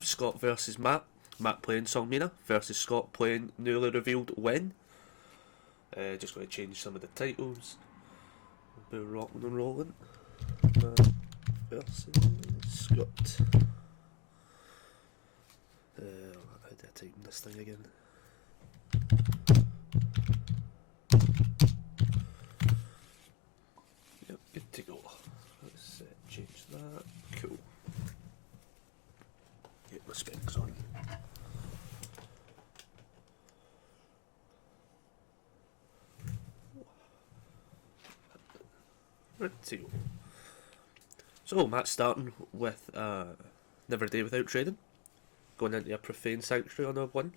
Scott versus Matt. Matt playing Seong Mi-na versus Scott playing newly revealed When. Just going to change some of the titles. We'll be rocking and rolling. Matt versus Scott. How do I type in this thing again? Yep, good to go. Let's change that. Cool. Get my specs on. Right, so Matt's starting with Never a Day Without Trading, going into a Profane Sanctuary on a 1.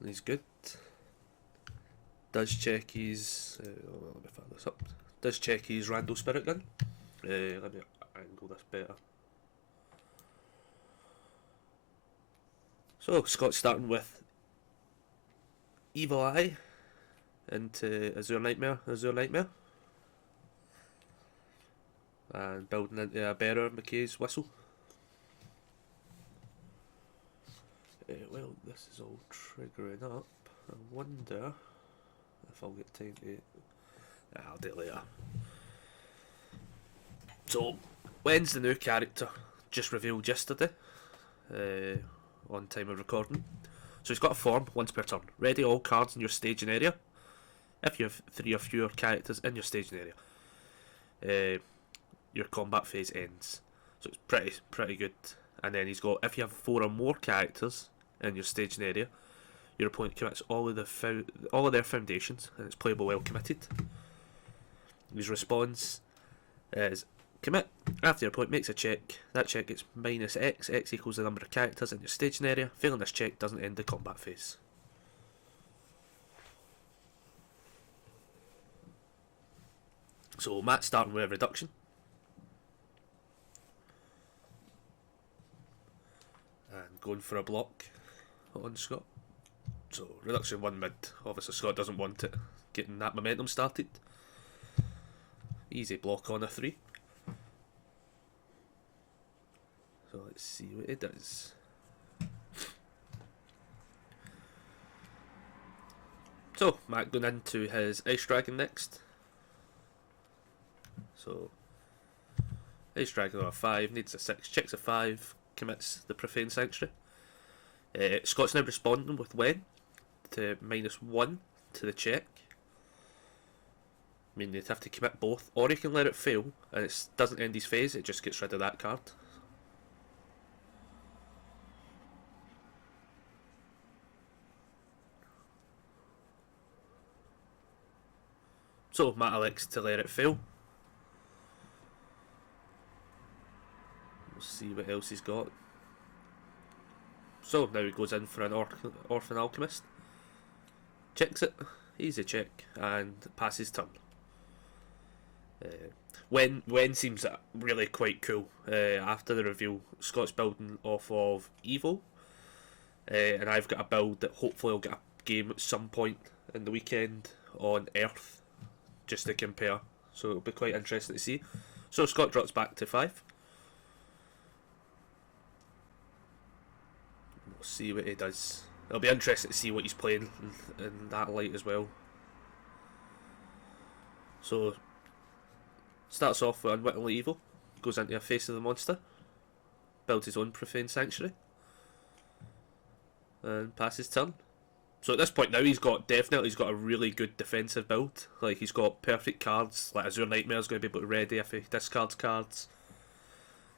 And he's good. Does check his... let me fire this up. Does check his Rando Spirit Gun. Let me angle this better. So Scott's starting with Evil Eye into Azure Nightmare, and building into a bearer McKay's Whistle. Well, this is all triggering up. I wonder if I'll get time to... I'll do it later. So, when's the new character? Just revealed yesterday, on time of recording. So he's got a form once per turn. Ready all cards in your staging area. If you have 3 or fewer characters in your staging area, your combat phase ends. So it's pretty good. And then he's got, if you have 4 or more characters in your staging area, your opponent commits all of their foundations, and it's playable while committed. His response is commit. After your opponent makes a check, that check gets minus X. X equals the number of characters in your staging area. Failing this check doesn't end the combat phase. So Matt's starting with a reduction. And going for a block on Scott. So reduction 1 mid. Obviously Scott doesn't want it getting that momentum started. Easy block on a 3. So let's see what it does. So Matt going into his Ice Dragon next. So Ice Dragon on a 5, needs a 6, checks a 5, commits the Profane Sanctuary. Scott's now responding with when to -1 to the check. I mean, you'd have to commit both, or you can let it fail and it doesn't end his phase, it just gets rid of that card. So Matt elects to let it fail. We'll see what else he's got. So now he goes in for an Orphan Alchemist. Checks it, easy check, and passes turn. When seems really quite cool. After the reveal, Scott's building off of Evil, and I've got a build that hopefully will get a game at some point in the weekend on Earth, just to compare. So it'll be quite interesting to see. So Scott drops back to 5. We'll see what he does. It'll be interesting to see what he's playing in that light as well. So starts off with Unwittingly Evil, goes into a Face of the Monster, builds his own Profane Sanctuary, and passes turn. So at this point now he's got a really good defensive build. Like, he's got perfect cards, like Azure Nightmare's going to be able to ready if he discards cards.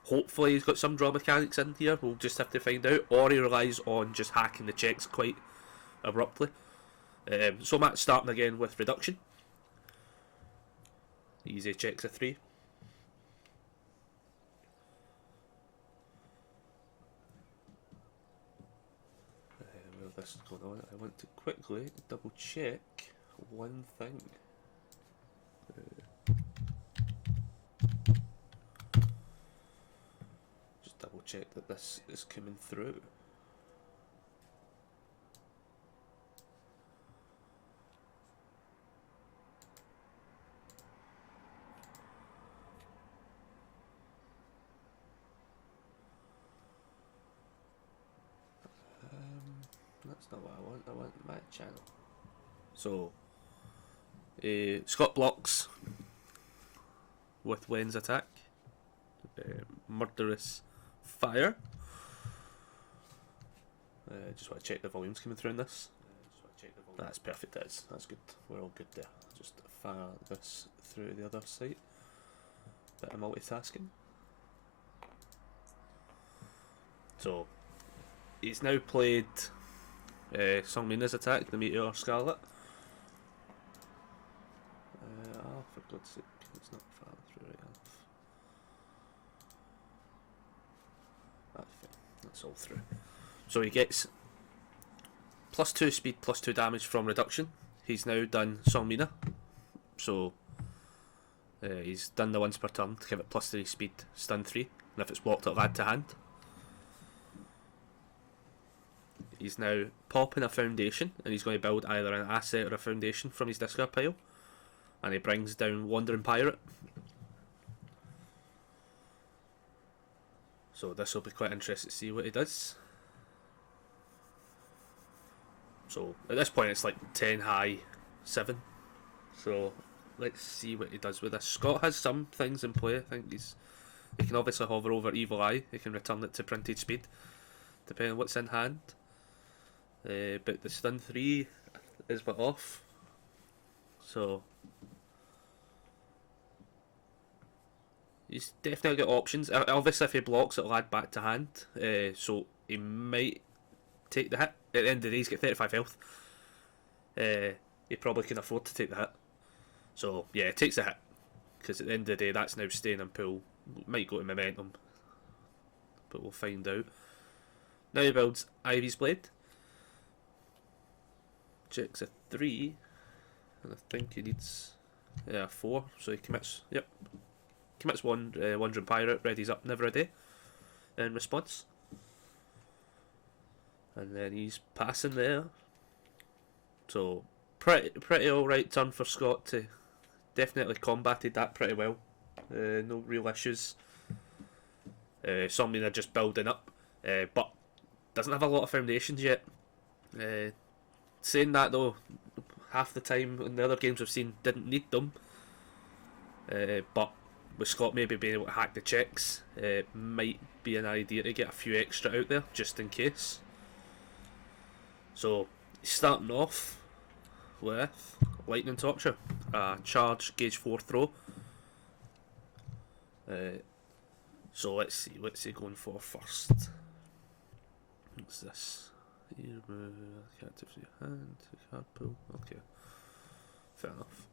Hopefully he's got some draw mechanics in here, we'll just have to find out, or he relies on just hacking the checks quite abruptly. So Matt's starting again with reduction. Easy checks a 3. While this is going on, I want to quickly double check one thing. Just double check that this is coming through. not what I want. I want my channel. So, Scott blocks with Wen's attack. Murderous fire. Just want to check the volume's coming through in this. That's perfect, that is. That's good. We're all good there. Just fire this through the other side. Bit of multitasking. So, he's now played Seong Mi-na's attack, the Meteor Scarlet. For God's sake, it's not far through right enough. That's fine. That's all through. So he gets +2 speed, +2 damage from reduction. He's now done Seong Mi-na. So he's done the once per turn to give it +3 speed, stun 3. And if it's blocked, it'll add to hand. He's now popping a foundation, and he's going to build either an asset or a foundation from his discard pile. And he brings down Wandering Pirate. So this will be quite interesting to see what he does. So at this point it's like 10 high, 7. So let's see what he does with this. Scott has some things in play. I think he can obviously hover over Evil Eye. He can return it to printed speed, depending on what's in hand. But the stun 3 is but off. So he's definitely got options. Obviously, if he blocks, it'll add back to hand. So he might take the hit. At the end of the day, he's got 35 health. He probably can afford to take the hit. So yeah, he takes the hit. Because at the end of the day, that's now staying in pool. Might go to momentum. But we'll find out. Now he builds Ivy's Blade. Checks a 3. And I think he needs 4. So he commits. Yep. Commits one Wandering Pirate, readies up Never a Day in response. And then he's passing there. So pretty alright turn for Scott to definitely combated that pretty well. No real issues. Seong Mi-na just building up, but doesn't have a lot of foundations yet. Saying that though, half the time in the other games we've seen didn't need them. But with Scott maybe being able to hack the checks, might be an idea to get a few extra out there just in case. So he's starting off with Lightning Torture, charge gauge 4 throw. So let's see, what's he going for first? What's this? Here, character for your hand, card pull. Okay, fair enough.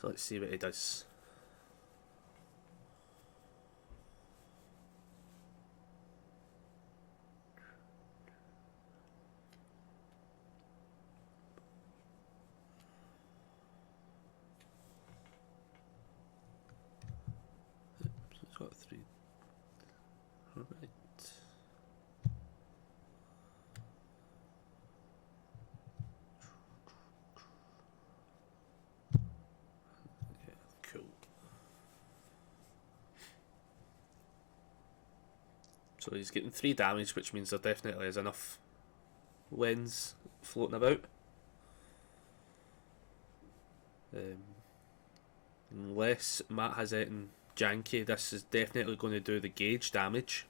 So let's see what he does. It's got 3. Right. Cool. So he's getting 3 damage, which means there definitely is enough wins floating about. Unless Matt has it in janky, this is definitely going to do the gauge damage.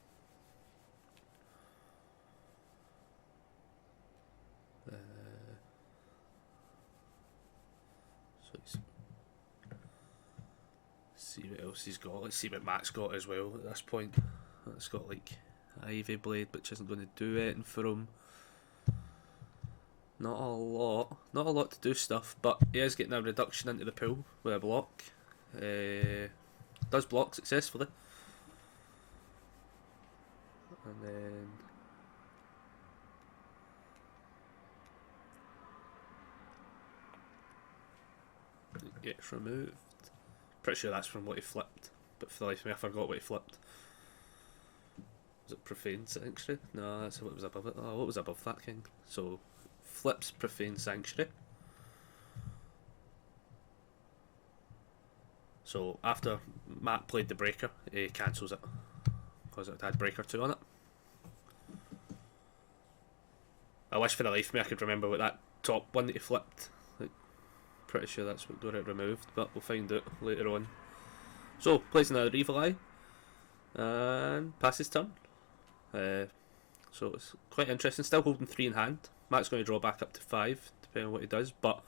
So see what else he's got. Let's see what Matt's got as well at this point. It's got like Ivy Blade, which isn't going to do anything for him. Not a lot to do stuff, but he is getting a reduction into the pool with a block. Does block successfully. And then it gets removed. Pretty sure that's from what he flipped, but for the life of me I forgot what he flipped. Was it Profane Sanctuary? No, that's what was above it. Oh, what was above that, King? So flips Profane Sanctuary. So after Matt played the Breaker, he cancels it because it had Breaker 2 on it. I wish for the life of me I could remember what that top one that he flipped. Like, pretty sure that's what got it removed, but we'll find out later on. So, plays another Evil Eye, and passes turn. So it's quite interesting. Still holding 3 in hand. Matt's going to draw back up to 5, depending on what he does, but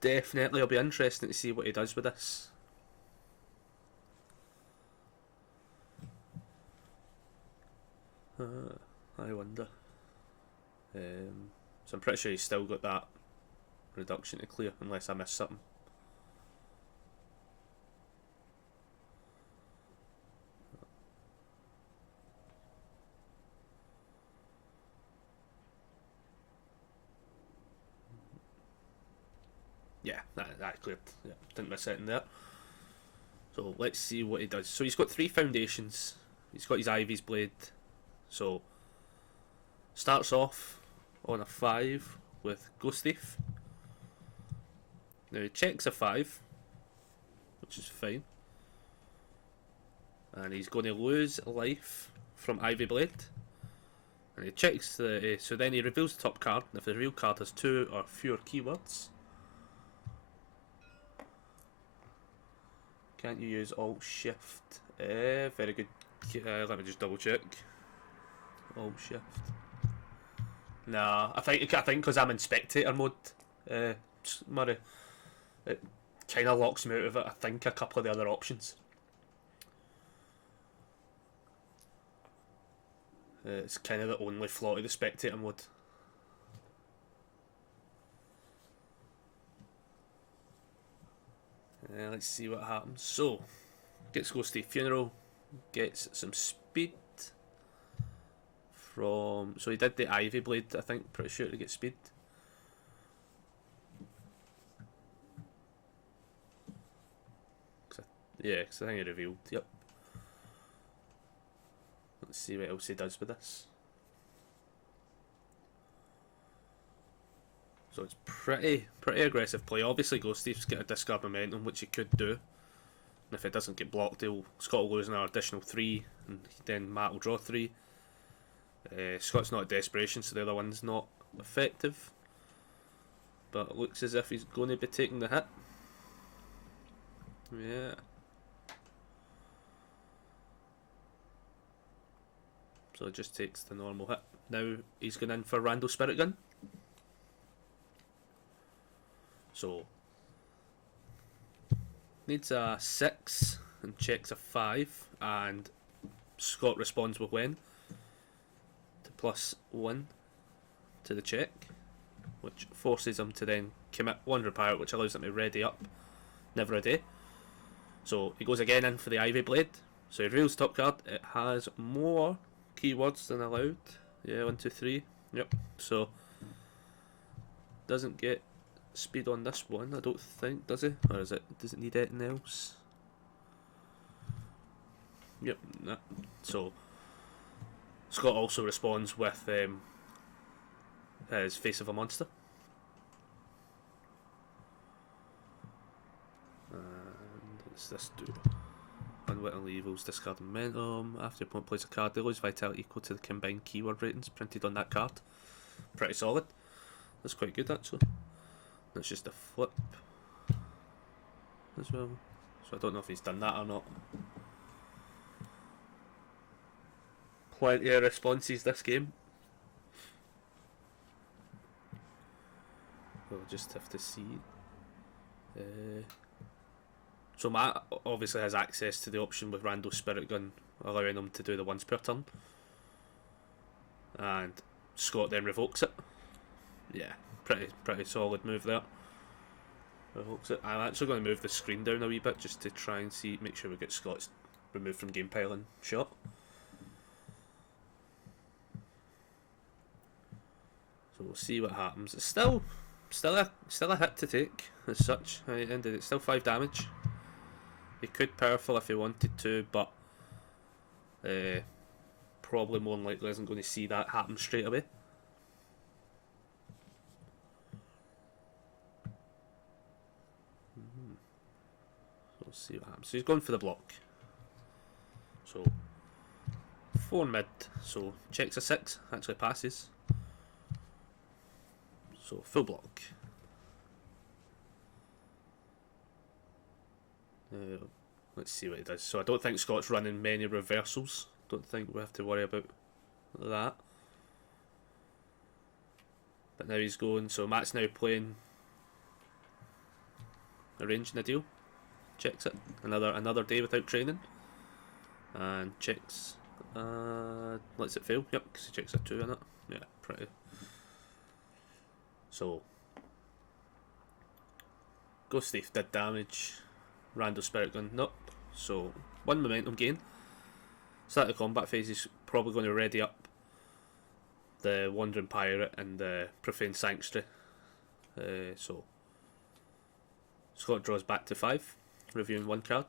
definitely it'll be interesting to see what he does with this. I wonder. So I'm pretty sure he's still got that reduction to clear, unless I missed something. Yeah, that cleared. Yeah, didn't miss it in there. So let's see what he does. So he's got 3 foundations. He's got his Ivy's Blade. So starts off on a 5 with Ghost Thief. Now he checks a 5, which is fine. And he's going to lose life from Ivy Blade. And he checks the... so then he reveals the top card. And if the real card has 2 or fewer keywords... Can't you use Alt Shift? Very good. Let me just double check. Alt Shift. Nah, I think because I'm in spectator mode, Murray, it kind of locks me out of it. I think a couple of the other options. It's kind of the only flaw to the spectator mode. Let's see what happens. So, gets Ghost Thief Funeral, gets some speed from... So he did the Ivy Blade, I think, pretty sure to get speed. Yeah, because I think he revealed, yep. Let's see what else he does with this. So it's pretty aggressive play. Obviously Ghost Thief's got a discard momentum, which he could do. And if it doesn't get blocked, Scott will lose an additional 3, and then Matt will draw 3. Scott's not a desperation, so the other one's not effective. But it looks as if he's going to be taking the hit. Yeah. So it just takes the normal hit. Now he's going in for Randall Spirit Gun. So needs a 6 and checks a 5, and Scott responds with when to +1 to the check, which forces him to then commit 1 repair, which allows him to ready up Never a Day. So he goes again in for the Ivy Blade. So he reveals top card. It has more keywords than allowed. Yeah, 1, 2, 3. Yep. So doesn't get speed on this one, I don't think, does it? Or is it? Does it need anything else? Yep. Nah. So Scott also responds with his Face of a Monster. And what's this do? Unwittingly evils discard momentum. After your opponent plays a card, they lose vitality equal to the combined keyword ratings printed on that card. Pretty solid. That's quite good actually. That's just a flip as well. So I don't know if he's done that or not. Plenty of responses this game. We'll just have to see. So Matt obviously has access to the option with Randall Spirit Gun, allowing him to do the once per turn. And Scott then revokes it. Yeah, pretty solid move there. Revokes it. I'm actually going to move the screen down a wee bit just to try and make sure we get Scott's removed from game pile and shot. So we'll see what happens. It's still a hit to take as such. It's still 5 damage. He could powerful if he wanted to, but probably more than likely isn't going to see that happen straight away. So we'll see what happens. So he's going for the block. So 4 mid, so checks a 6, actually passes. So full block. Let's see what he does. So I don't think Scott's running many reversals. Don't think we have to worry about that. But now he's going, so Matt's now playing arranging a deal. Checks it. Another day without training. And checks. Lets it fail. Yep, because he checks a 2 in it. Yeah, pretty. So Ghost Thief did damage. Randall Spirit Gun, nope. So 1 momentum gain. Start the combat phase, he's probably going to ready up the Wandering Pirate and the Profane Sanctuary. So Scott draws back to 5, reviewing 1 card.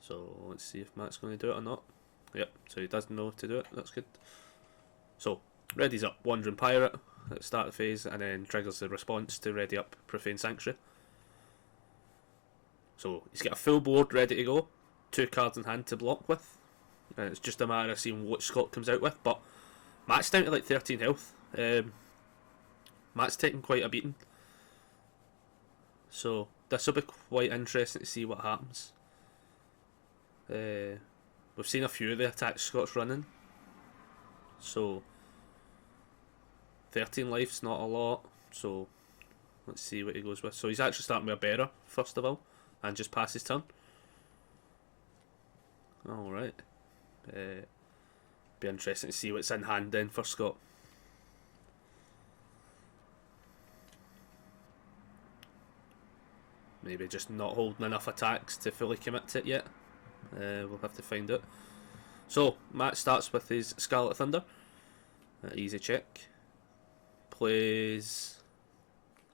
So let's see if Matt's going to do it or not. Yep, so he doesn't know to do it, that's good. So, readies up Wandering Pirate at the start of the phase, and then triggers the response to ready up Profane Sanctuary. So he's got a full board ready to go, 2 cards in hand to block with, and it's just a matter of seeing what Scott comes out with. But Matt's down to like 13 health. Matt's taking quite a beating, so this will be quite interesting to see what happens. We've seen a few of the attacks Scott's running, so 13 life's not a lot, so let's see what he goes with. So he's actually starting with a bearer first of all, and just pass his turn. Alright. Be interesting to see what's in hand then for Scott. Maybe just not holding enough attacks to fully commit to it yet. We'll have to find out. So Matt starts with his Scarlet Thunder. Easy check. Plays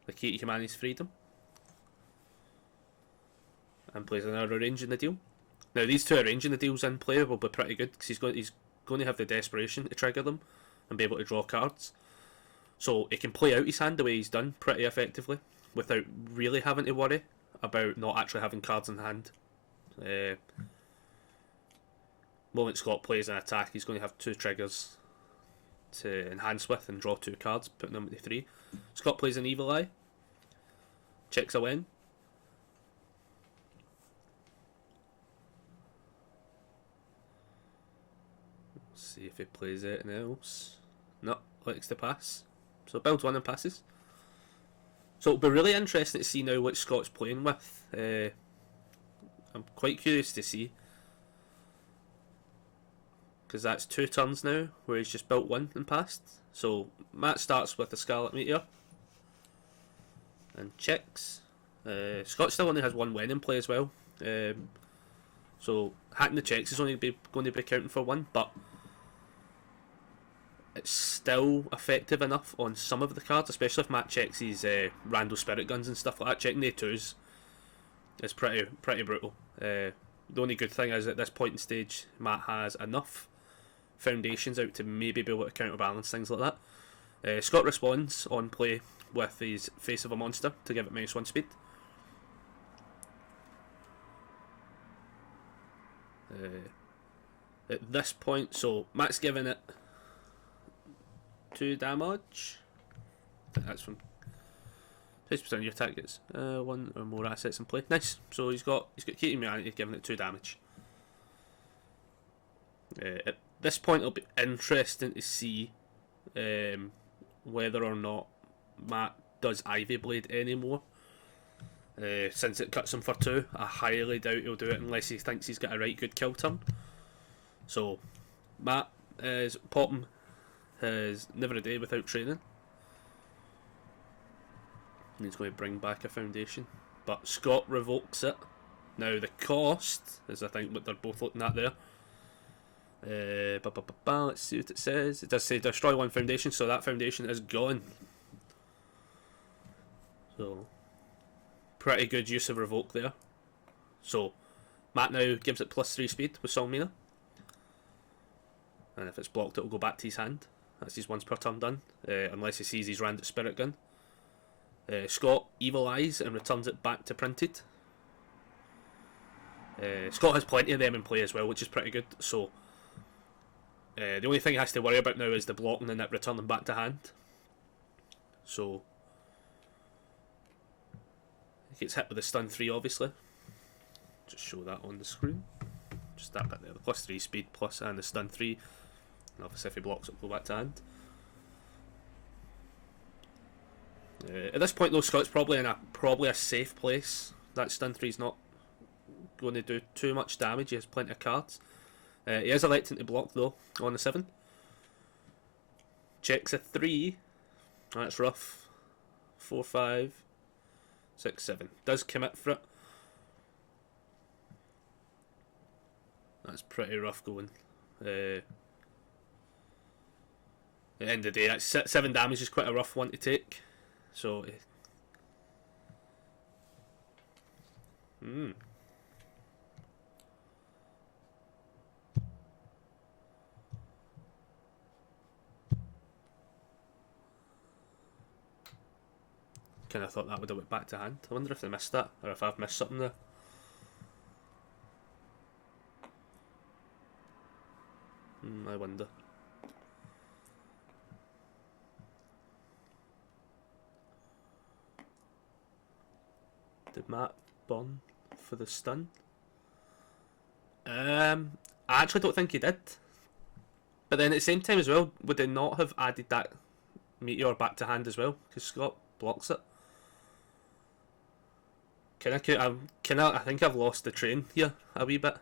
the Key to Humanity's Freedom. And plays another arranging the deal. Now these 2 arranging the deals in play will be pretty good, because he's going to have the desperation to trigger them and be able to draw cards. So he can play out his hand the way he's done pretty effectively, without really having to worry about not actually having cards in hand. Moment Scott plays an attack, he's going to have 2 triggers to enhance with and draw 2 cards, putting them to 3. Scott plays an Evil Eye, checks a win. Let's see if he plays anything else. No, likes to pass. So builds 1 and passes. So it'll be really interesting to see now what Scott's playing with. I'm quite curious to see, because that's 2 turns now where he's just built 1 and passed. So Matt starts with the Scarlet Meteor and checks. Scott still only has 1 win in play as well. So hacking the checks is only going to be counting for 1, but it's still effective enough on some of the cards, especially if Matt checks his Randall Spirit Guns and stuff like that. Checking the 2s is pretty brutal. The only good thing is at this point in stage, Matt has enough foundations out to maybe be able to counterbalance things like that. Scott responds on play with his Face of a Monster to give it -1 speed. At this point, so Matt's giving it 2 damage. That's from 50% of your attack gets 1 or more assets in play. Nice. So he's got Key to Humanity giving it 2 damage. At this point, it'll be interesting to see whether or not Matt does Ivy Blade anymore. Since it cuts him for 2, I highly doubt he'll do it unless he thinks he's got a right good kill turn. So Matt is popping his Never a Day Without Training. And he's going to bring back a foundation. But Scott revokes it. Now the cost is, I think, what they're both looking at there. Let's see what it says. It does say destroy 1 foundation, so that foundation is gone. So pretty good use of revoke there. So Matt now gives it +3 speed with Seong Mi-na. And if it's blocked, it will go back to his hand. That's his once per turn done, unless he sees his Randall Spirit Gun. Scott Evil Eyes and returns it back to printed. Scott has plenty of them in play as well, which is pretty good. So the only thing he has to worry about now is the blocking and it returning back to hand. So he gets hit with the stun 3, obviously. Just show that on the screen. Just that bit there, the +3 speed plus and the stun 3. And obviously if he blocks it, will go back to hand. At this point though, Scott's probably in a safe place. That stun 3's not going to do too much damage. He has plenty of cards. He is electing to block though on the 7. Checks a 3. That's rough. 4, 5, 6, 7. Does commit for it. That's pretty rough going. At the end of the day, that's 7 damage is quite a rough one to take. So, kind of thought that would have went back to hand. I wonder if they missed that, or if I've missed something there. I wonder. Did Matt burn for the stun? I actually don't think he did. But then at the same time as well, would they not have added that meteor back to hand as well? Because Scott blocks it. I think I've lost the train here a wee bit.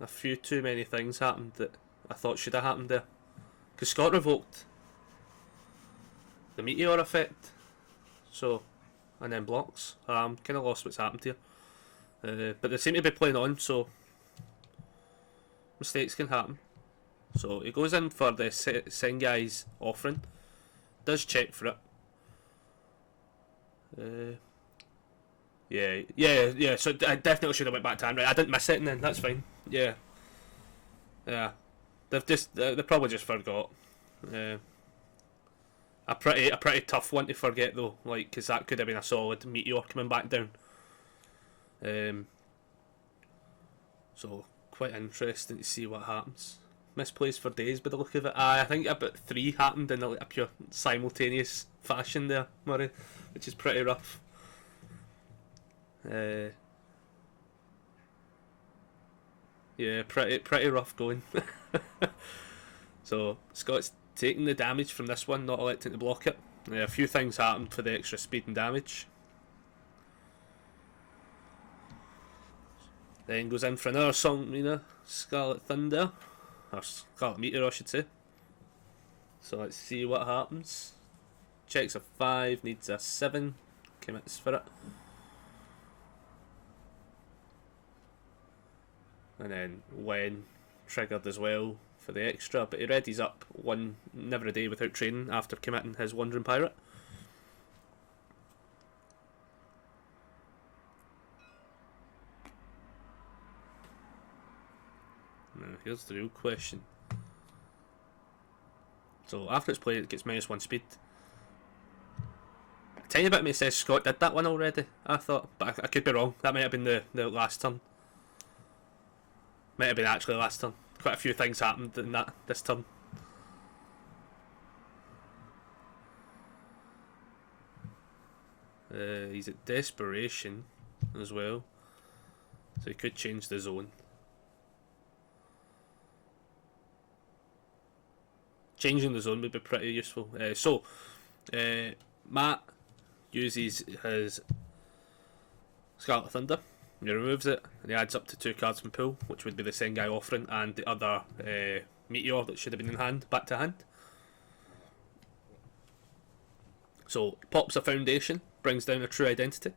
A few too many things happened that I thought should have happened there. Because Scott revoked the meteor effect. So, and then blocks. I'm kind of lost what's happened here. But they seem to be playing on, so mistakes can happen. So he goes in for the Sengai's offering. Does check for it. Yeah. So I definitely should have went back to hand. Right, I didn't miss it, and then that's fine. Yeah. They probably just forgot. A pretty tough one to forget though, like, because that could have been a solid meteor coming back down. So quite interesting to see what happens. Misplays for days by the look of it. I think about 3 happened in a pure simultaneous fashion there, Murray, which is pretty rough. Yeah, pretty rough going. So Scott's taking the damage from this one, not electing to block it. A few things happened for the extra speed and damage. Then goes in for another Seong Mi-na, Scarlet Thunder. Or Scarlet Meteor, I should say. So let's see what happens. Checks a 5, needs a 7, commits for it. And then when triggered as well for the extra, but he readies up one Never a Day Without Training after committing his Wandering Pirate. Now here's the real question. So after it's played, it gets -1 speed. A tiny bit of me says Scott did that one already, I thought, but I could be wrong. That might have been the last turn. Might have been actually the last turn. Quite a few things happened in this turn. He's at Desperation as well, so he could change the zone. Changing the zone would be pretty useful. Matt uses his Scarlet Thunder. He removes it and he adds up to 2 cards from pool, which would be the Sengai offering and the other meteor that should have been in hand, back to hand. So pops a Foundation, brings down a True Identity.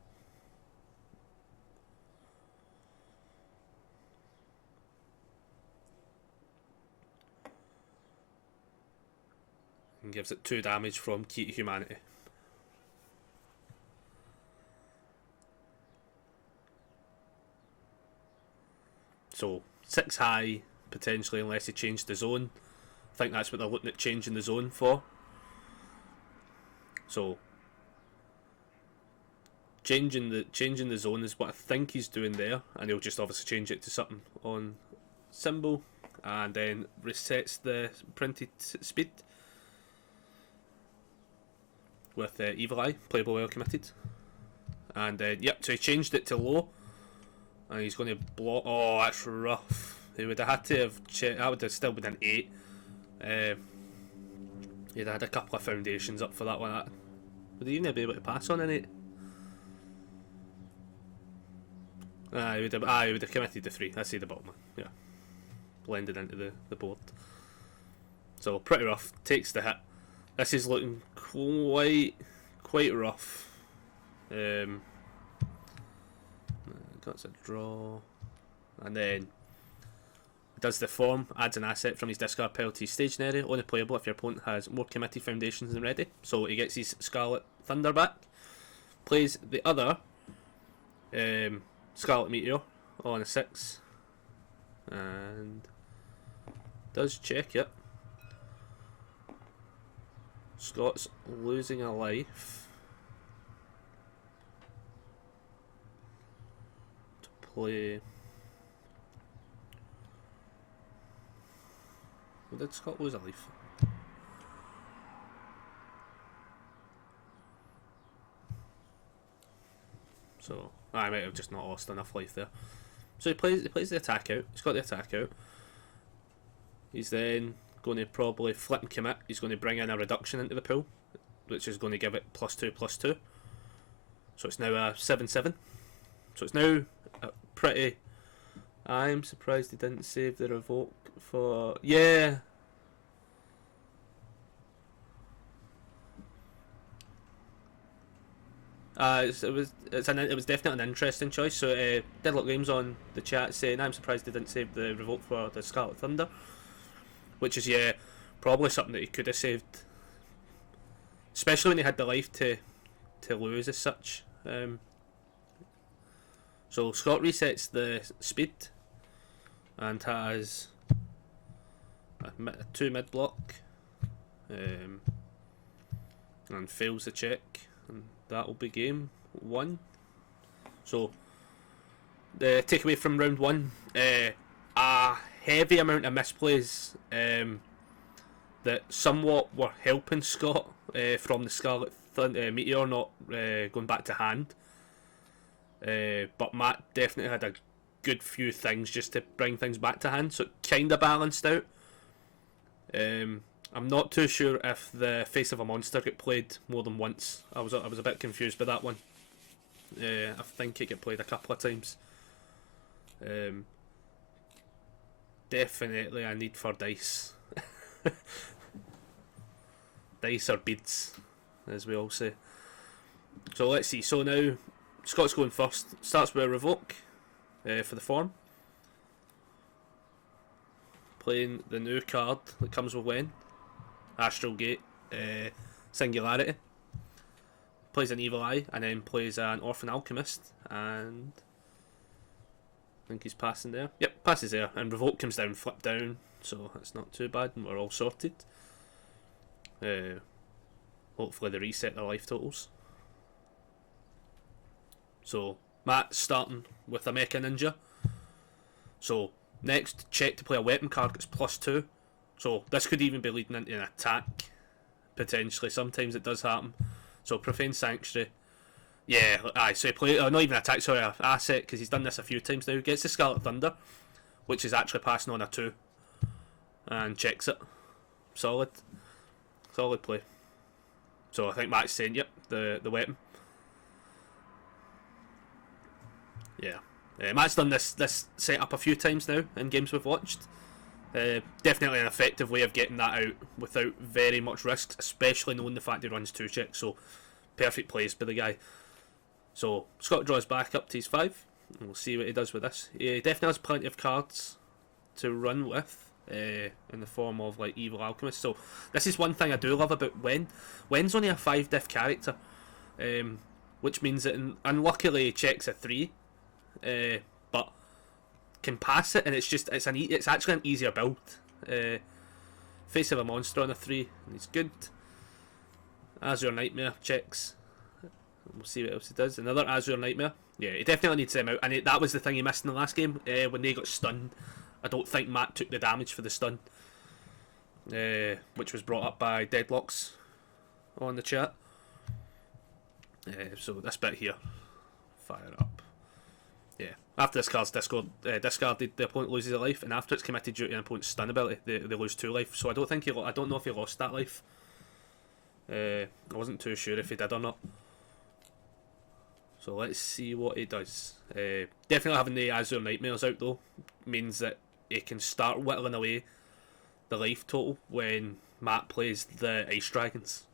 And gives it 2 damage from Key to Humanity. So 6 high, potentially, unless he changed the zone. I think that's what they're looking at changing the zone for. So changing the zone is what I think he's doing there, and he'll just obviously change it to something on symbol, and then resets the printed speed with Evil Eye, playable while committed. And yep, so he changed it to low, and he's going to block. Oh, that's rough. He would have had to have checked. That would have still been an 8. He'd had a couple of foundations up for that one. Would he even be able to pass on an 8? He would have committed to 3. I see the bottom one. Yeah, blended into the board. So pretty rough. Takes the hit. This is looking quite rough. That's a draw, and then does the form, adds an asset from his discard pile to his staging area, only playable if your opponent has more committed foundations than ready. So he gets his Scarlet Thunder back, plays the other Scarlet Meteor on a 6, and does check it. Scott's losing a life to play. Well, did Scott lose a life? So I might have just not lost enough life there. So he plays the attack out. He's got the attack out. He's then going to probably flip and commit. He's going to bring in a reduction into the pool, which is going to give it +2/+2. So it's now a 7/7. So it's now a pretty. I'm surprised he didn't save the revoke for. Yeah. It was definitely an interesting choice. So Deadlock Games on the chat saying I'm surprised he didn't save the revoke for the Scarlet Thunder, which is probably something that he could have saved, especially when he had the life to lose as such. So Scott resets the speed and has a 2 mid block, and fails the check, and that will be game 1. So the takeaway from round 1, a heavy amount of misplays that somewhat were helping Scott from the Scarlet Meteor not going back to hand. But Matt definitely had a good few things just to bring things back to hand, so it kind of balanced out. I'm not too sure if the Face of a Monster got played more than once. I was a bit confused by that one. I think it got played a couple of times. Definitely a need for dice. Dice or beads, as we all say. So let's see. So now Scott's going first. Starts with a revoke for the form. Playing the new card that comes with Wen, Astral Gate, Singularity. Plays an Evil Eye, and then plays an Orphan Alchemist, and I think he's passing there. Yep, passes there, and revoke comes down, flip down, so that's not too bad, and we're all sorted. Hopefully they reset their life totals. So Matt's starting with a Mecha Ninja. So next, check to play a weapon card gets +2. So this could even be leading into an attack, potentially. Sometimes it does happen. So Profane Sanctuary. Yeah, aye, so he play not even attack, sorry, an asset, because he's done this a few times now. Gets the Scarlet Thunder, which is actually passing on a 2, and checks it. Solid play. So I think Matt's saying, yep, the weapon. Yeah, Matt's done this setup a few times now in games we've watched. Definitely an effective way of getting that out without very much risk, especially knowing the fact he runs 2 checks. So perfect plays by the guy. So Scott draws back up to his 5, and we'll see what he does with this. He definitely has plenty of cards to run with, in the form of like Evil Alchemist. So this is one thing I do love about Wen. Wen's only a 5 diff character, which means that unluckily he checks a 3, but can pass it, and it's actually an easier build. Face of a Monster on a 3, and he's good. Azure Nightmare checks. We'll see what else he does. Another Azure Nightmare. Yeah, he definitely needs them out. And that was the thing he missed in the last game. When they got stunned, I don't think Matt took the damage for the stun. Which was brought up by Deadlocks on the chat. So this bit here. Fire up. Yeah. After this card's discarded, the opponent loses a life, and after it's committed due to an opponent's stun ability, they lose 2 life. So I don't know if he lost that life. I wasn't too sure if he did or not. So let's see what he does. Definitely having the Azure Nightmares out though means that he can start whittling away the life total when Matt plays the Ice Dragons.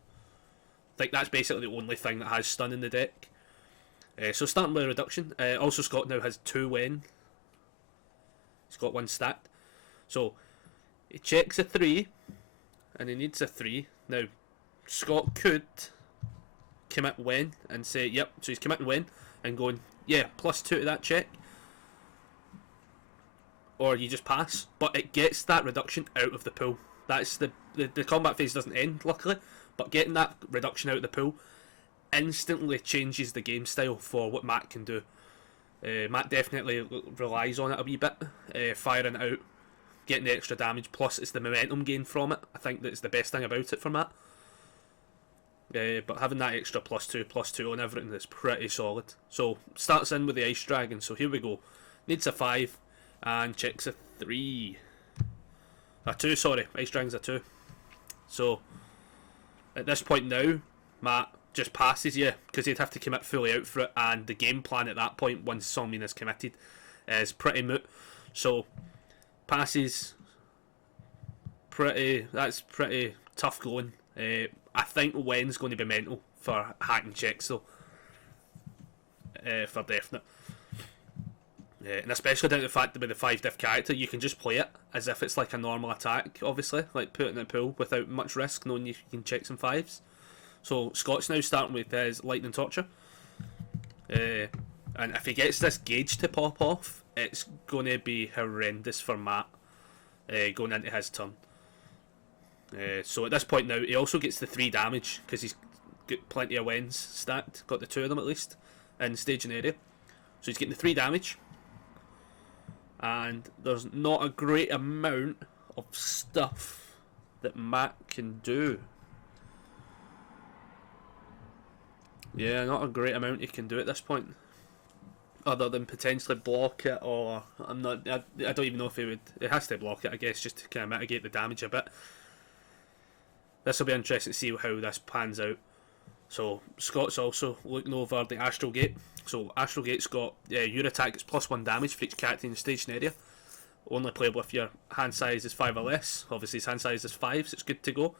I think that's basically the only thing that has stun in the deck. So starting with a reduction. Also Scott now has 2 Wen. He's got 1 stacked. So he checks a 3 and he needs a 3. Now Scott could commit Wen and say, yep, so he's committing Wen and going, yeah, +2 to that check. Or you just pass. But it gets that reduction out of the pool. That's the combat phase doesn't end, luckily. But getting that reduction out of the pool instantly changes the game style for what Matt can do. Matt definitely relies on it a wee bit. Firing it out, getting the extra damage, plus it's the momentum gain from it. I think that's the best thing about it for Matt. But having that extra +2 on everything is pretty solid. So starts in with the Ice Dragon. So here we go. Needs a 5 and checks a 3. A 2, sorry. Ice Dragon's a 2. So at this point now, Matt just passes, yeah, because he'd have to commit fully out for it, and the game plan at that point, once Seong Mi-na's committed, is pretty moot. So passes. That's pretty tough going. I think Wen's going to be mental for hacking checks though. For definite. And especially down to the fact that with the 5 diff character, you can just play it as if it's like a normal attack, obviously, like putting it in a pool without much risk, knowing you can check some 5s. So Scott's now starting with his Lightning Torture. And if he gets this gauge to pop off, it's going to be horrendous for Matt going into his turn. So at this point now, he also gets the 3 damage because he's got plenty of Wens stacked, got the 2 of them at least, in staging area. So he's getting the 3 damage. And there's not a great amount of stuff that Matt can do. Yeah, not a great amount he can do at this point. Other than potentially block it, or I don't even know if he would. It has to block it, I guess, just to kind of mitigate the damage a bit. This will be interesting to see how this pans out. So Scott's also looking over the Astral Gate. So Astral Gate's got your attack gets +1 damage for each character in the staging area. Only playable if your hand size is 5 or less. Obviously his hand size is 5, so it's good to go.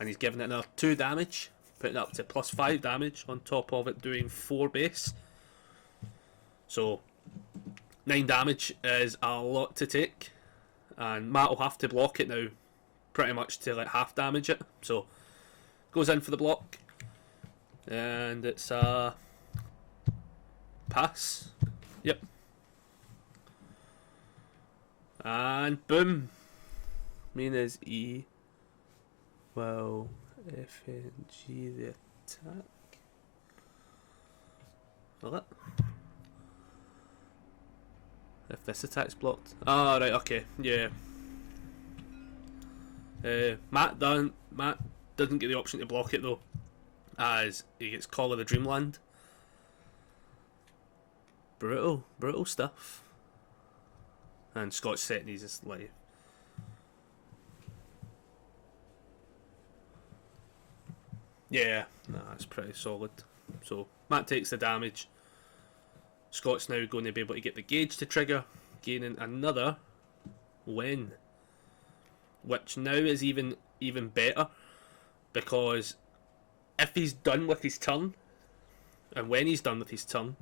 And he's giving it another 2 damage, putting it up to +5 damage on top of it doing 4 base. So 9 damage is a lot to take, and Matt will have to block it now pretty much to like half damage it. So goes in for the block, and it's a pass. Yep. And boom. Mina's E. Well, FNG the attack. What? If this attack's blocked. Oh, right, okay, yeah. Matt doesn't get the option to block it though, as he gets Call of the Dreamland. Brutal stuff. And Scott's setting his life. Yeah, that's pretty solid. So Matt takes the damage. Scott's now going to be able to get the gauge to trigger, gaining another win, which now is even better, because if he's done with his turn, and when he's done with his turn,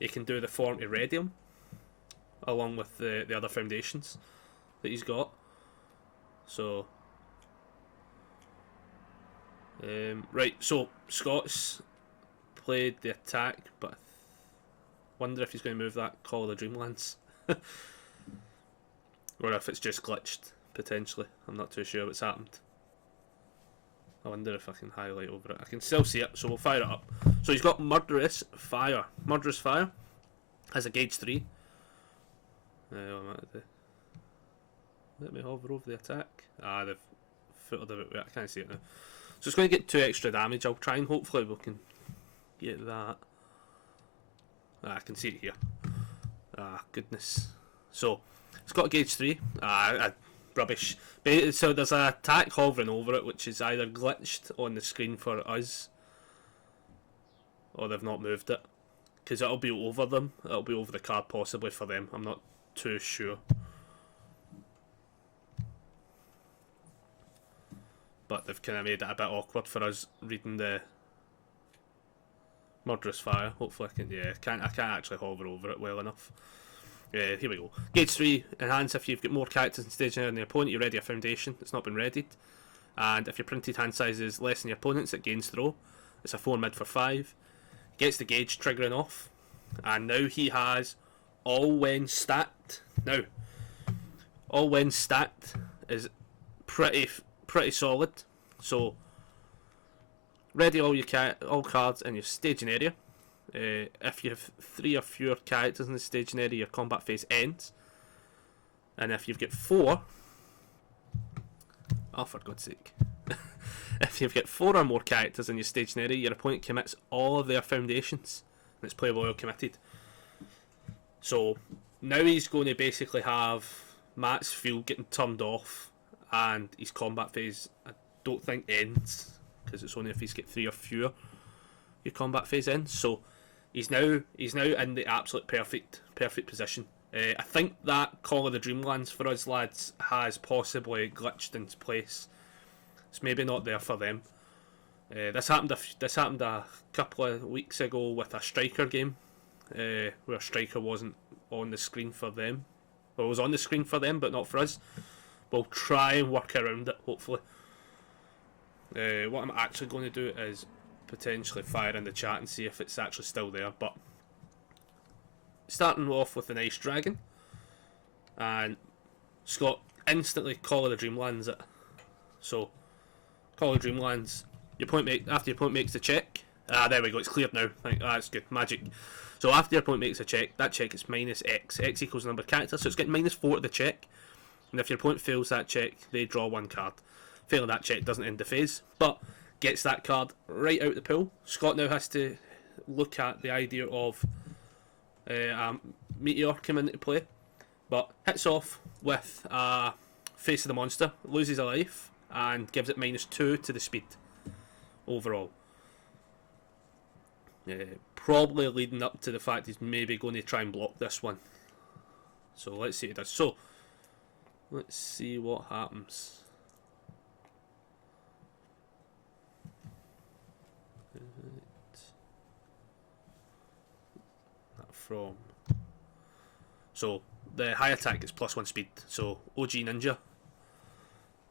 he can do the form Iridium along with the other foundations that he's got. So right, so Scott's played the attack, but I wonder if he's going to move that Call of the Dreamlands. Or if it's just glitched, potentially. I'm not too sure what's happened. I wonder if I can highlight over it. I can still see it, so we'll fire it up. So he's got Murderous Fire. Murderous Fire has a gauge 3. Let me hover over the attack. They've footed a bit. I can't see it now. So it's going to get 2 extra damage. I'll try and hopefully we can get that. I can see it here. Goodness. So it's got a gauge 3. Rubbish. So there's an attack hovering over it, which is either glitched on the screen for us, or they've not moved it. Because it'll be over them. It'll be over the card possibly for them. I'm not too sure. But they've kind of made it a bit awkward for us reading the Murderous Fire. Hopefully I can, I can't actually hover over it well enough. Here we go. Gauge 3, enhance if you've got more characters in stage than the opponent, you ready a foundation that's not been readied. And if your printed hand size is less than your opponent's, it gains throw. It's a 4 mid for 5. Gets the gauge triggering off. And now he has all when stacked. Now, all when stacked is pretty solid. So, ready all cards in your staging area. If you have 3 or fewer characters in the staging area, your combat phase ends. And if you've got 4, oh for God's sake, if you've got 4 or more characters in your staging area, your opponent commits all of their foundations, and it's playable or committed. So now he's going to basically have Matt's field getting turned off, and his combat phase I don't think ends, because it's only if he's got 3 or fewer your combat phase ends. So he's now in the absolute perfect position. I think that Call of the Dreamlands for us lads has possibly glitched into place. It's maybe not there for them. This happened a couple of weeks ago with a Striker game, where Striker wasn't on the screen for them. Well, it was on the screen for them, but not for us. We'll try and work around it, hopefully. What I'm actually going to do is potentially fire in the chat and see if it's actually still there. But starting off with the nice dragon, and Scott instantly Call of the Dreamlands it. So Call of the Dreamlands, after your opponent makes the check. There we go, it's cleared now. That's good, magic. So after your opponent makes a check, that check is minus X. X equals the number of characters, so it's getting minus 4 to the check. And if your opponent fails that check, they draw 1 card. Failing that check doesn't end the phase, but gets that card right out the pool. Scott now has to look at the idea of Meteor coming into play, but hits off with Face of the Monster, loses a life, and gives it minus 2 to the speed overall. Probably leading up to the fact he's maybe going to try and block this one. So let's see what he does. So let's see what happens. From so the high attack is +1 speed. So OG Mecha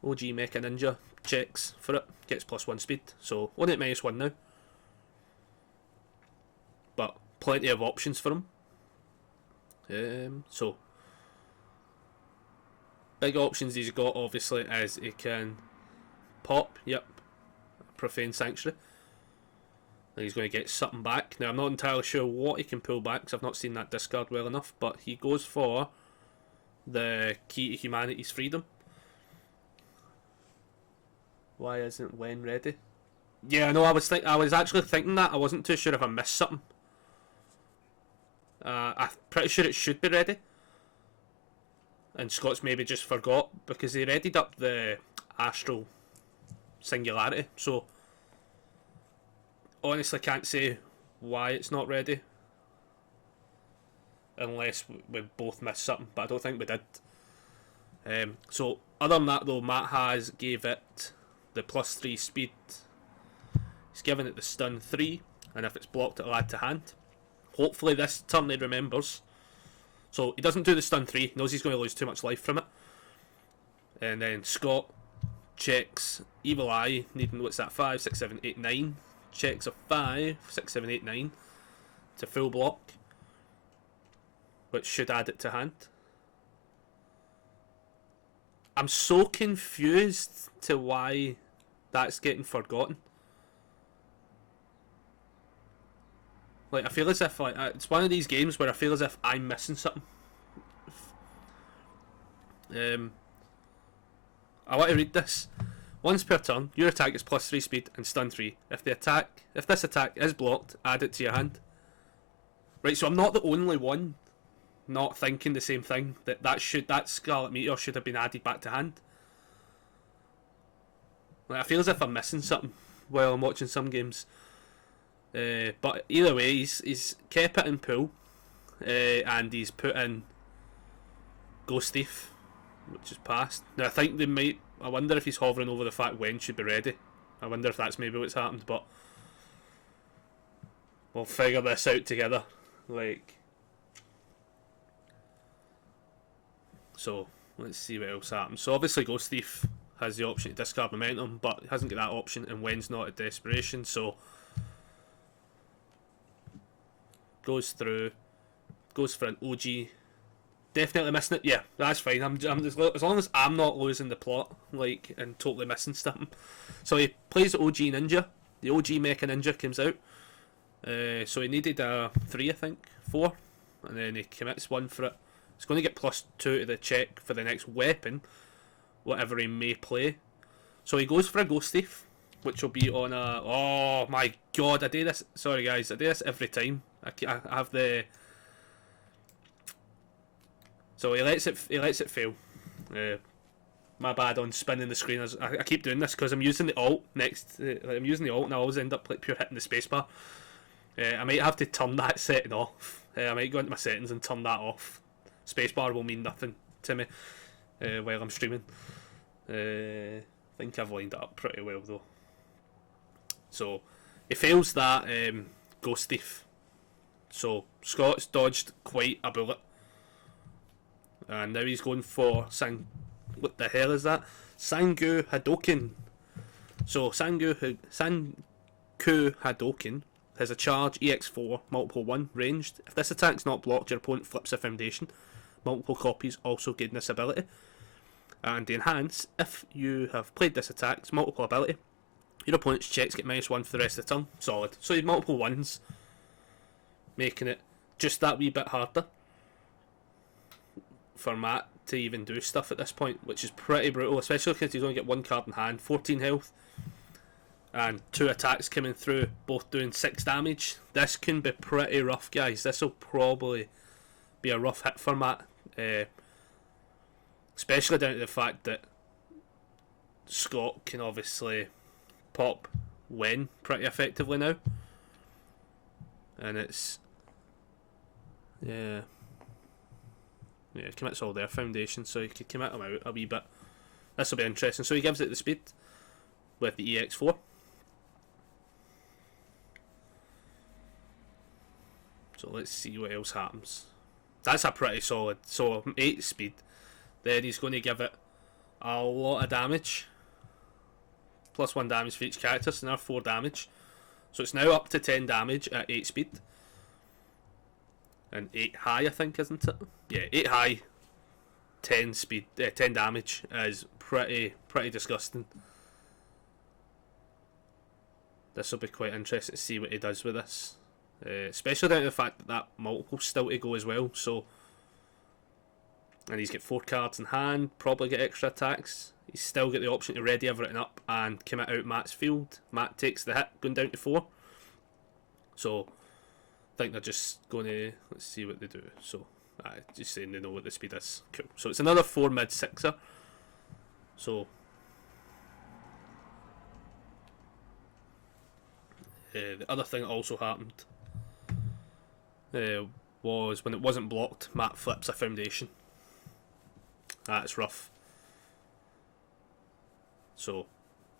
Ninja checks for it, gets +1 speed. So only at -1 now, but plenty of options for him. So big options he's got obviously is he can pop. Yep, Profane Sanctuary. He's going to get something back. Now, I'm not entirely sure what he can pull back because I've not seen that discard well enough, but he goes for the Key to Humanity's Freedom. Why isn't when ready? Yeah, no, I was actually thinking that. I wasn't too sure if I missed something. I'm pretty sure it should be ready. And Scott's maybe just forgot because he readied up the Astral Singularity, so honestly can't say why it's not ready unless we both missed something, but I don't think we did. So other than that though, Matt has gave it the +3 speed. He's given it the stun 3, and if it's blocked it'll add to hand. Hopefully this turn he remembers. So he doesn't do the stun 3, he knows he's going to lose too much life from it. And then Scott checks Evil Eye, needing, what's that, 5, 6, 7, 8, 9. Checks a 5, 6, 7, 8, 9 to full block, which should add it to hand. I'm so confused to why that's getting forgotten. Like, I feel as if like it's one of these games where I feel as if I'm missing something. I want to read this. Once per turn, your attack is +3 speed and stun 3. If this attack is blocked, add it to your hand. Right, so I'm not the only one not thinking the same thing. That Scarlet Meteor should have been added back to hand. Like, I feel as if I'm missing something while I'm watching some games. But either way, he's kept it in pool, and he's put in Ghost Thief, which is passed. Now I think they might. I wonder if he's hovering over the fact when should be ready. I wonder if that's maybe what's happened, but we'll figure this out together. Like, so let's see what else happens. So obviously Ghost Thief has the option to discard momentum, but he hasn't got that option, and when's not a desperation, so goes through, goes for an OG. Definitely missing it. Yeah, that's fine. I'm just, as long as I'm not losing the plot, like, and totally missing something. So he plays OG Ninja. The OG Mecha Ninja comes out. So he needed a 3, I think, 4, and then he commits 1 for it. He's going to get +2 to the check for the next weapon, whatever he may play. So he goes for a Ghost Thief, which will be on a. Oh my god! I do this. Sorry guys, I do this every time. I have the. So he lets it fail. My bad on spinning the screen. I keep doing this because I'm using the alt next. I'm using the alt and I always end up like pure hitting the spacebar. I might have to turn that setting off. I might go into my settings and turn that off. Spacebar will mean nothing to me while I'm streaming. I think I've lined it up pretty well though. So he fails that Ghost Thief. So Scott's dodged quite a bullet. And now he's going for what the hell is that? Sangu Hadoken. So Sangu Hadoken has a charge EX4, multiple 1, ranged. If this attack's not blocked, your opponent flips a foundation. Multiple copies also gain this ability. And the enhance, if you have played this attack's multiple ability, your opponent's checks get -1 for the rest of the turn. Solid. So you have multiple 1s, making it just that wee bit harder for Matt to even do stuff at this point, which is pretty brutal, especially because he's only got 1 card in hand, 14 health, and 2 attacks coming through, both doing 6 damage. This can be pretty rough, guys. This will probably be a rough hit for Matt, especially down to the fact that Scott can obviously pop Wen pretty effectively now, and it's yeah, commits all their foundation, so you could commit them out a wee bit. This will be interesting. So he gives it the speed with the EX4. So let's see what else happens. That's a pretty solid. So 8 speed. Then he's going to give it a lot of damage. +1 damage for each character, so now 4 damage. So it's now up to 10 damage at 8 speed. And 8 high, I think, isn't it? Yeah, 8 high, 10 speed, 10 damage is pretty disgusting. This will be quite interesting to see what he does with this, especially down to the fact that multiple still to go as well. So, and he's got 4 cards in hand, probably get extra attacks. He's still got the option to ready everything up and commit out Matt's field. Matt takes the hit, going down to 4. So I think they're just going to, let's see what they do. So just saying they know what the speed is. Cool. So it's another 4 mid 6er. So the other thing that also happened was when it wasn't blocked, Matt flips a foundation. That's rough. So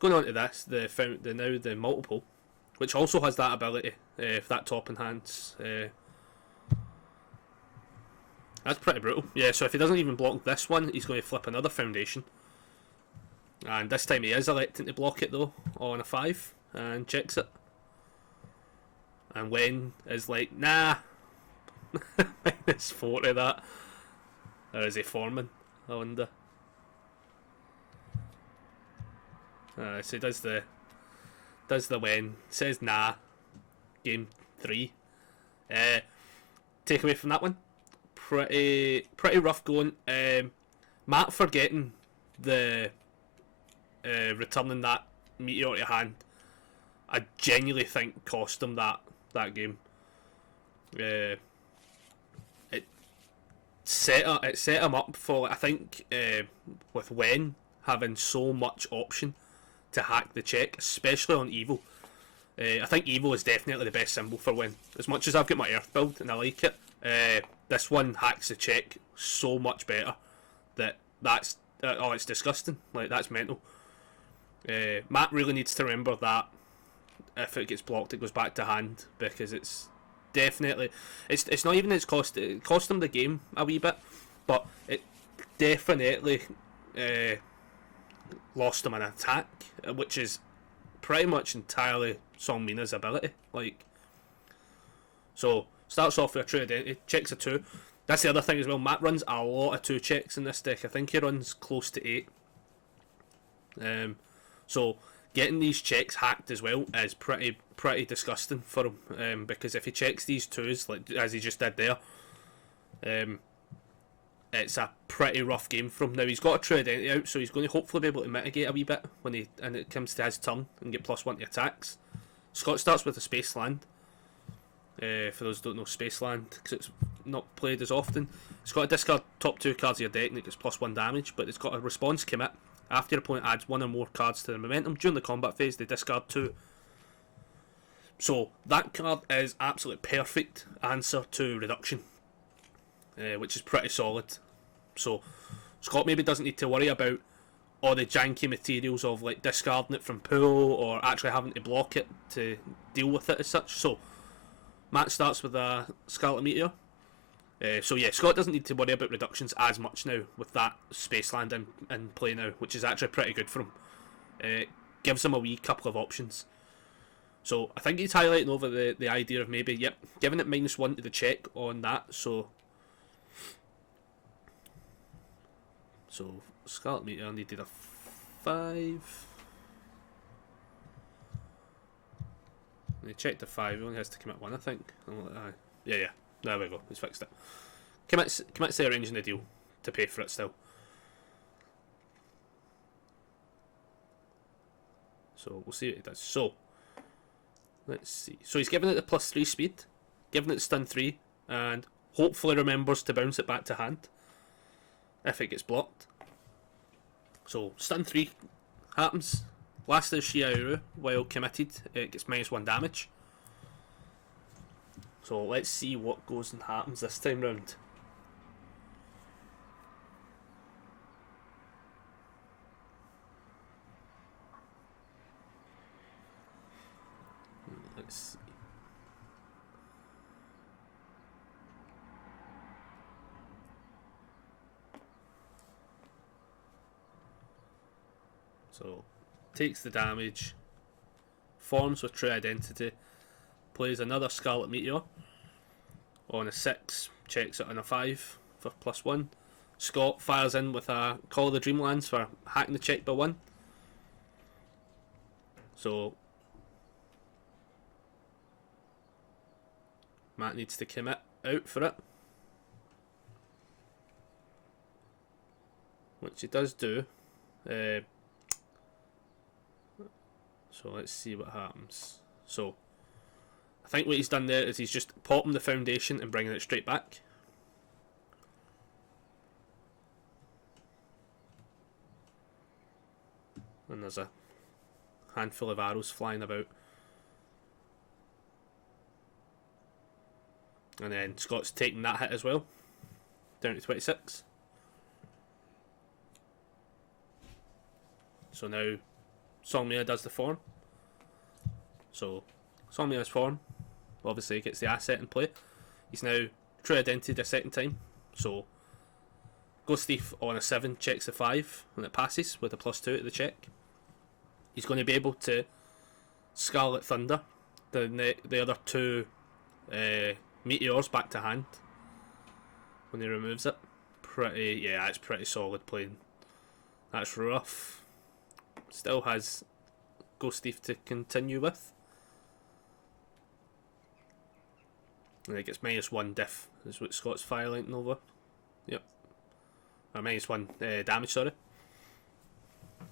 going on to this, the multiple, which also has that ability, if that top enhance. That's pretty brutal. Yeah, so if he doesn't even block this one, he's going to flip another foundation. And this time he is electing to block it though, on a 5, and checks it. And Wen is like, nah, -4 to that. Or is he Foreman? I wonder. So he does the when, says nah, game 3. Take away from that one, pretty rough going. Matt forgetting the returning that meteor to hand, I genuinely think cost him that game. It set him up for, I think, with Wen having so much option to hack the check, especially on Evil. I think Evil is definitely the best symbol for Wen. As much as I've got my Earth build and I like it, this one hacks the check so much better that's it's disgusting. Like, that's mental. Matt really needs to remember that if it gets blocked, it goes back to hand, because it's definitely it's not even it cost him the game a wee bit, but it definitely lost him an attack, which is pretty much entirely Seong Mi-na's ability. Like, so starts off with a true identity, checks a 2. That's the other thing as well. Matt runs a lot of 2 checks in this deck. I think he runs close to 8. So getting these checks hacked as well is pretty disgusting for him, because if he checks these 2s, like as he just did there, it's a pretty rough game for him. Now, he's got a true identity out, so he's going to hopefully be able to mitigate a wee bit when it comes to his turn and get +1 to attacks. Scott starts with a Space Land. For those who don't know, Space Land, because it's not played as often. It's got to discard top 2 cards of your deck and it gets +1 damage, but it's got a response commit. After your opponent adds 1 or more cards to the momentum during the combat phase, they discard 2. So that card is absolutely perfect answer to reduction, which is pretty solid. So Scott maybe doesn't need to worry about all the janky materials of like discarding it from pool or actually having to block it to deal with it as such. So Matt starts with a Scarlet Meteor. So yeah, Scott doesn't need to worry about reductions as much now with that Space Land in play now, which is actually pretty good for him. Gives him a wee couple of options. So I think he's highlighting over the idea of maybe, giving it -1 to the check on that. So Scarlet Meteor needed a 5. And he checked the 5, he only has to commit 1, I think. Yeah, there we go, he's fixed it. Commits to arranging the deal to pay for it still. So we'll see what he does. So let's see. So he's giving it the +3 speed, giving it stun 3, and hopefully remembers to bounce it back to hand if it gets blocked. So stun 3 happens. Last is Shiauru, while committed, it gets -1 damage. So let's see what goes and happens this time round. Let's see. So takes the damage, forms with true identity, plays another Scarlet Meteor on a 6, checks it on a 5 for +1. Scott fires in with a Call of the Dreamlands for hacking the check by 1. So Matt needs to commit out for it, which he does do. So let's see what happens. So I think what he's done there is he's just popping the foundation and bringing it straight back. And there's a handful of arrows flying about. And then Scott's taking that hit as well, down to 26. So now Seong Mi-na does the form. So Seong Mi-na's form obviously gets the asset in play. He's now true identity a second time. So Ghost Thief on a 7 checks a 5 and it passes with a +2 to the check. He's going to be able to Scarlet Thunder the other 2 meteors back to hand when he removes it. It's pretty solid playing. That's rough. still has Ghost Thief to continue with. And it gets -1 diff, is what Scott's firelinking over. Yep. Or -1 damage, sorry.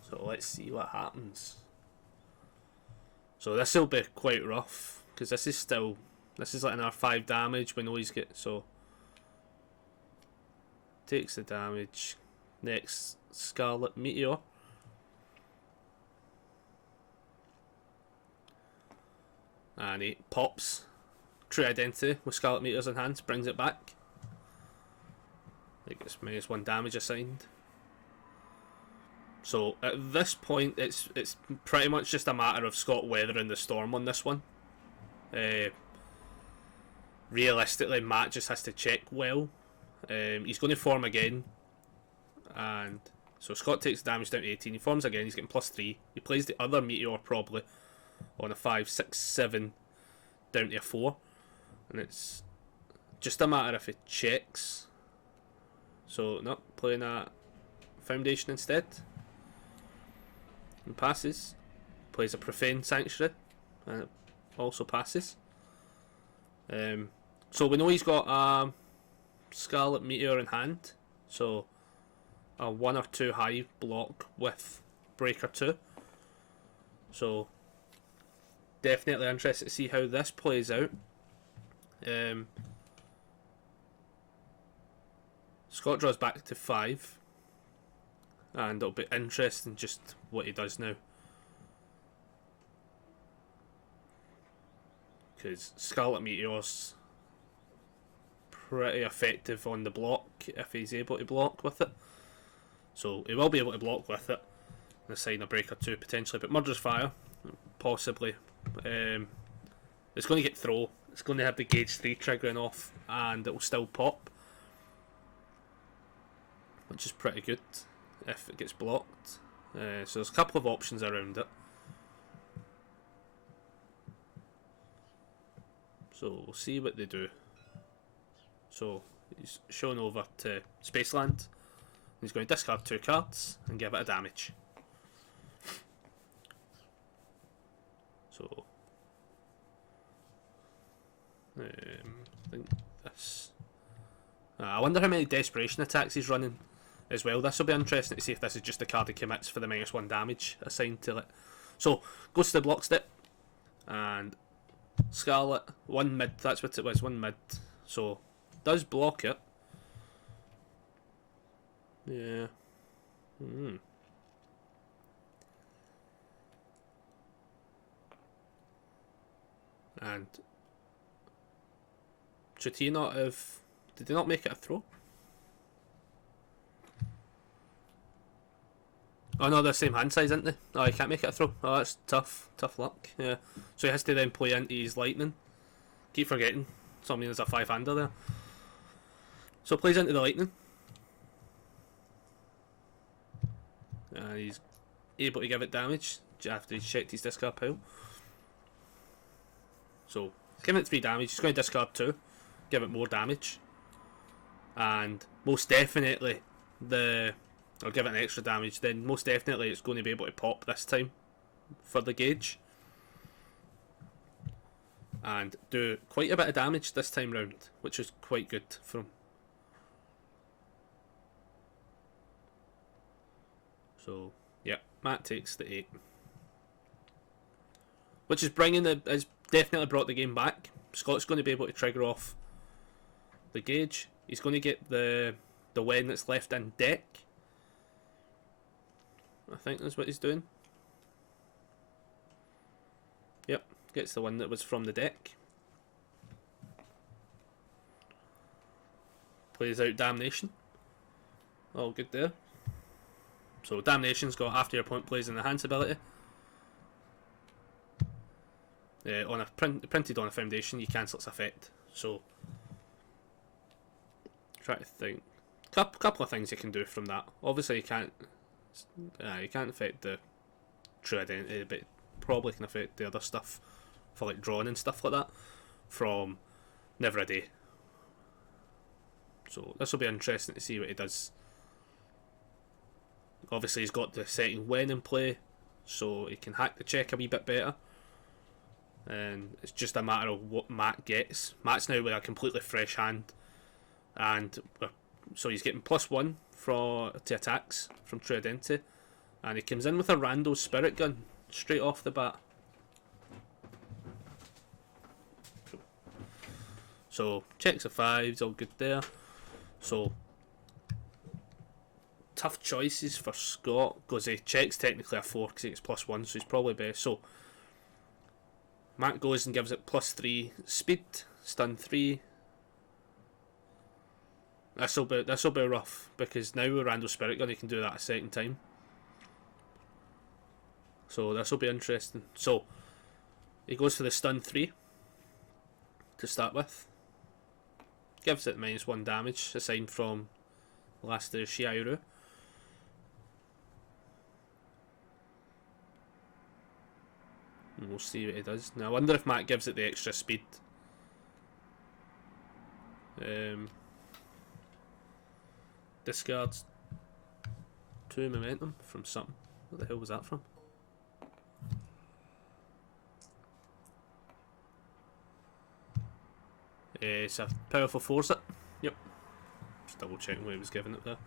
So let's see what happens. So this will be quite rough, because this is like another 5 damage. We know he's get, so takes the damage. Next, Scarlet Meteor. And he pops True Identity with Scarlet Meteors in hand, brings it back. It gets -1 damage assigned. So at this point, it's pretty much just a matter of Scott weathering the storm on this one. Realistically, Matt just has to check well. He's going to form again, and so Scott takes damage down to 18. He forms again. He's getting +3. He plays the other Meteor probably on a 5, 6, 7 down to a 4, and it's just a matter if he checks. So not playing a Foundation instead, and passes. Plays a Profane Sanctuary, and it also passes. So we know he's got a Scarlet Meteor in hand, so a 1 or 2 high block with Breaker 2. So definitely interested to see how this plays out. Scott draws back to 5, and it'll be interesting just what he does now, because Scarlet Meteor's pretty effective on the block if he's able to block with it. So he will be able to block with it and assign a Breaker 2 potentially, but Murderous Fire possibly. It's going to get throw. It's going to have the Gauge 3 triggering off, and it will still pop, which is pretty good if it gets blocked. So there's a couple of options around it. So we'll see what they do. So he's shown over to Spaceland. He's going to discard 2 cards and give it a damage. So I think this. I wonder how many Desperation attacks he's running as well. This will be interesting to see if this is just the card he commits for the -1 damage assigned to it. So goes to the block step, and Scarlet 1 mid. That's what it was, 1 mid. So does block it. Yeah. And should he not have? Did he not make it a throw? Oh no, they're the same hand size, aren't they? Oh, he can't make it a throw. Oh, that's tough. Tough luck. Yeah. So he has to then play into his lightning. Keep forgetting. Something there's a 5-hander there. So plays into the lightning. And he's able to give it damage after he's checked his discard pile. So he's giving it 3 damage. He's going to discard 2, give it more damage, and most definitely I'll give it an extra damage. Then most definitely it's going to be able to pop this time for the Gauge, and do quite a bit of damage this time round, which is quite good for him. So yeah, Matt takes the 8, which is has definitely brought the game back. Scott's going to be able to trigger off the Gauge. He's going to get the Wen that's left in deck. I think that's what he's doing. Yep, gets the one that was from the deck. Plays out Damnation. All good there. So Damnation's got after your opponent plays in the hands ability. On a printed on a Foundation, you cancel its effect. So try to think. Couple of things you can do from that. Obviously, you can't affect the True Identity, but probably can affect the other stuff for like drawing and stuff like that from Never a Day. So this will be interesting to see what he does. Obviously, he's got the second Wen in play, so he can hack the check a wee bit better. And it's just a matter of what Matt gets. Matt's now with a completely fresh hand, and so he's getting +1 to attacks from True Identity, and he comes in with a rando spirit gun straight off the bat. So checks a 5, it's all good there. So tough choices for Scott, because he checks technically a 4 because he gets +1, so he's probably best. So Matt goes and gives it +3 speed, stun 3. This'll be rough, because now with Randall Spirit Gun he can do that a second time. So this'll be interesting. So he goes for the stun 3 to start with. Gives it -1 damage, aside from last Shiauru. And we'll see what he does. Now I wonder if Matt gives it the extra speed. Discards 2 momentum from something. What the hell was that from? It's a powerful force it. Yep. Just double checking what he was giving it there.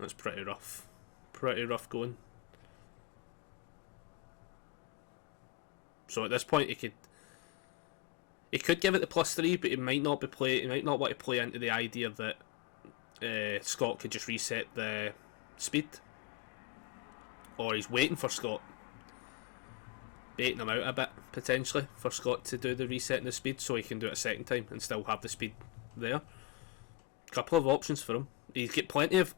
That's pretty rough. Pretty rough going. So at this point he could give it the +3, but he might not want to play into the idea that Scott could just reset the speed, or he's waiting for Scott, baiting him out a bit potentially for Scott to do the reset in the speed, so he can do it a second time and still have the speed there. Couple of options for him. He's got plenty of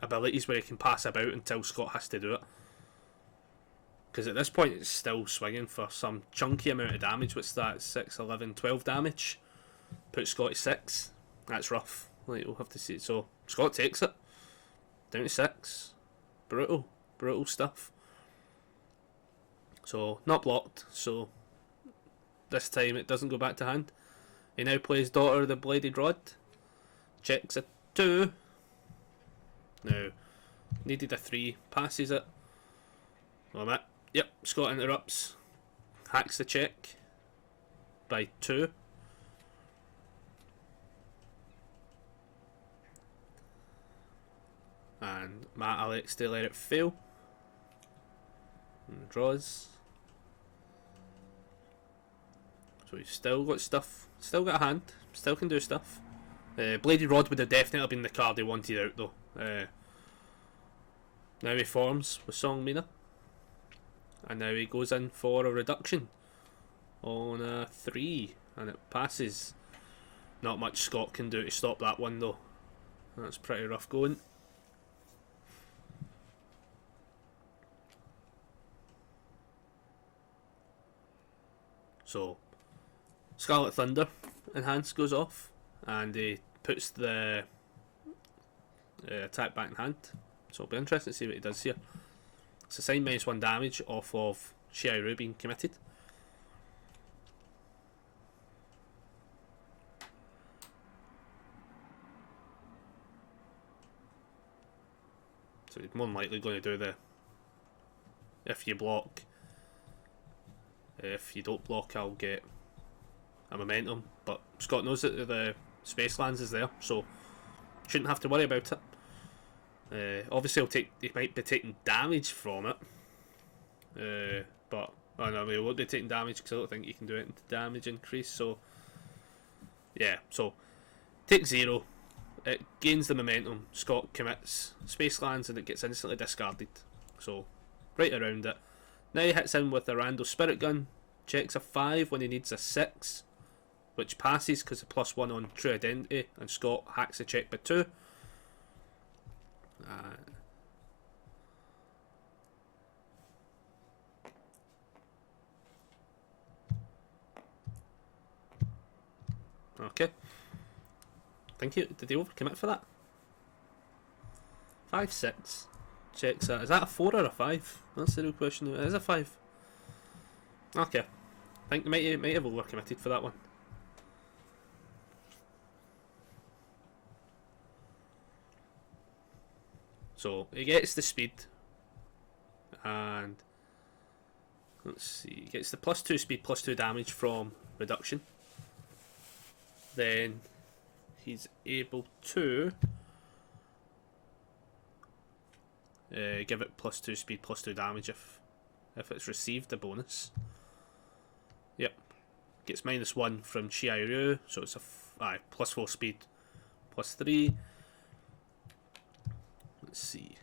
abilities where he can pass about until Scott has to do it. Because at this point it's still swinging for some chunky amount of damage. What's that? 6, 11, 12 damage. Put Scott at 6. That's rough. Like, we'll have to see. So Scott takes it. Down to 6. Brutal. Brutal stuff. So not blocked. So this time it doesn't go back to hand. He now plays Daughter of the Bladed Rod. Checks a 2. Now, needed a 3. Passes it. Well, Matt. Yep, Scott interrupts, hacks the check by 2. And Matt elects to let it fail. And draws. So he's still got stuff, still got a hand, still can do stuff. Bladed Rod would have definitely been the card he wanted out though. Now he forms with Seong Mi-na. And now he goes in for a reduction on a 3, and it passes. Not much Scott can do to stop that one though. That's pretty rough going. So Scarlet Thunder enhance goes off, and he puts the attack back in hand. So it'll be interesting to see what he does here. It's a sign -1 damage off of Shiauru being committed. So he's more than likely going to do the if you block. If you don't block, I'll get a momentum. But Scott knows that the Space Lands is there, so shouldn't have to worry about it. Obviously he might be taking damage from it, but he won't be taking damage because I don't think you can do it into damage increase. So yeah, so take 0, it gains the momentum, Scott commits, Space Lands, and it gets instantly discarded. So right around it. Now he hits in with a rando Spirit Gun, checks a 5 when he needs a 6, which passes because of +1 on True Identity, and Scott hacks the check by 2. Okay. Did he overcommit for that? 5, 6. Checks that. Is that a 4 or a 5? That's the real question. It is a 5. Okay. I think he might have overcommitted for that one. So he gets the speed, and let's see, he gets the +2 speed, +2 damage from reduction. Then he's able to give it +2 speed, +2 damage if it's received a bonus. Yep. Gets -1 from Chiairyu, so it's a +4 speed, +3. Let's see.